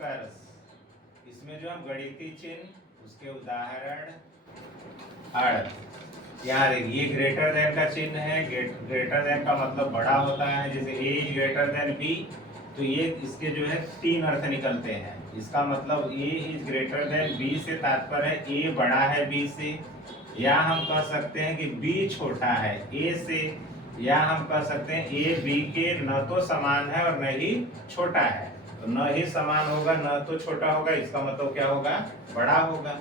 निष्कर्ष। इसमें जो हम गणितीय चिन्ह उसके उदाहरण यहाँ देखिए ग्रेटर देन का चिन्ह है। ग्रेटर देन का मतलब बड़ा होता है, जैसे ए इज ग्रेटर देन बी, तो ये इसके जो है 3 अर्थ निकलते हैं। इसका मतलब ए इज ग्रेटर देन बी से तात्पर्य है ए बड़ा है बी से, या हम कह सकते हैं कि बी छोटा है ए से, या हम कह सकते हैं ए बी के न तो समान है और न ही छोटा है। तो न ही समान होगा न तो छोटा होगा, इसका मतलब क्या होगा, बड़ा होगा।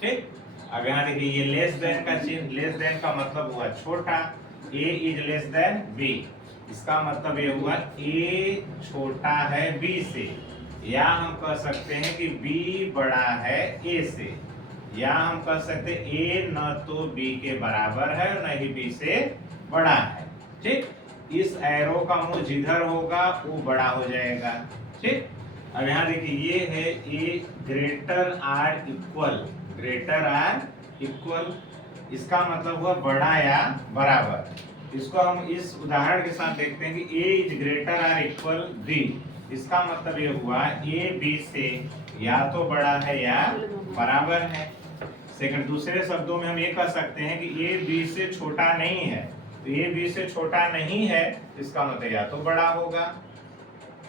ठीक, अब यहाँ देखिए ये लेस देन का चिन्ह, लेस देन का मतलब हुआ छोटा, a is less than b, इसका मतलब ये हुआ a छोटा है b से, या हम कह सकते हैं कि b बड़ा है a से, या हम कह सकते हैं a न तो b के बराबर है और न ही b से बड़ा है। ठीक, इस एरो का मुंह जिधर होगा वो बड़ा हो जाएगा। ठीक, अब यहाँ देखिए ये है a greater or equal, greater or equal, इसका मतलब हुआ बड़ा या बराबर। इसको हम इस उदाहरण के साथ देखते हैं कि a is greater or equal b, इसका मतलब ये हुआ a b से या तो बड़ा है या बराबर है। सेकंड, दूसरे शब्दों में हम ये कह सकते हैं कि a b से छोटा नहीं है, तो a b से छोटा नहीं है इसका मतलब या तो बड़ा होगा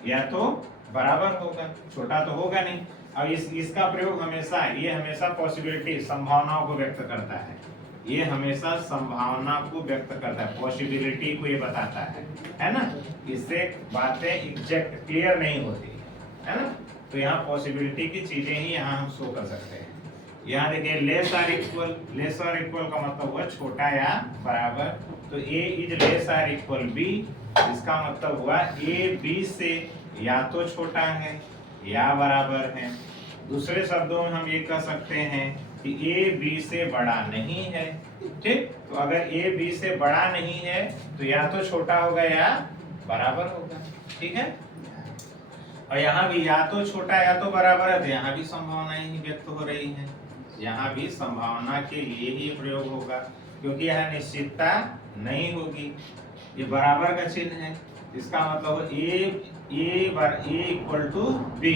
या तो बराबर होगा, छोटा तो होगा नहीं। अब इसका प्रयोग हमेशा, ये हमेशा पॉसिबिलिटी, संभावनाओं को व्यक्त करता है, ये हमेशा संभावना को व्यक्त करता है, पॉसिबिलिटी को ये बताता है ना। इससे बातें एग्जैक्ट क्लियर नहीं होती है ना, तो यहाँ पॉसिबिलिटी की चीजें ही यहाँ हम शो कर सकते हैं। यहाँ देखिए less or equal, less or equal का मतलब हुआ छोटा या बराबर, तो a is less or equal b, इसका मतलब हुआ a b से या तो छोटा है या बराबर है। दूसरे शब्दों में हम ये कह सकते हैं कि a b से बड़ा नहीं है। ठीक, तो अगर a b से बड़ा नहीं है तो या तो छोटा होगा या बराबर होगा। ठीक है, और यहाँ भी या तो छोटा या तो बराबर है, तो यहाँ भी संभावनाएं ही व्यक्त हो रही हैं, यहाँ भी संभावना के लिए ही प्रयोग होगा, क्योंकि यह निश्चितता नहीं होगी। ये बराबर का चिन्ह है, इसका मतलब a इक्वल टू b,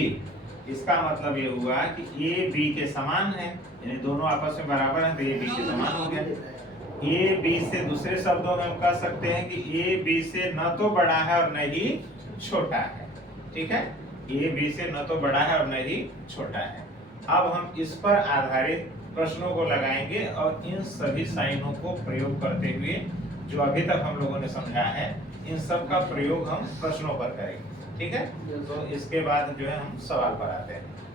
इसका मतलब ये हुआ कि a b के समान है, यानी दोनों आपस में बराबर हैं, तो a b के समान हो गया। a b से, दूसरे शब्दों में हम कह सकते हैं कि a b से न तो बड़ा है और न ही छोटा है। ठीक है, a b से न तो बड़ा है और न ही छोटा है। अब हम इस पर आधारित प्रश्नों को लगाएंगे और इन सभी साइनों को प्रयोग करते हुए जो अभी तक हम लोगों ने समझा है, इन सब का प्रयोग हम प्रश्नों पर करेंगे। ठीक है, तो इसके बाद जो है हम सवाल पर आते हैं।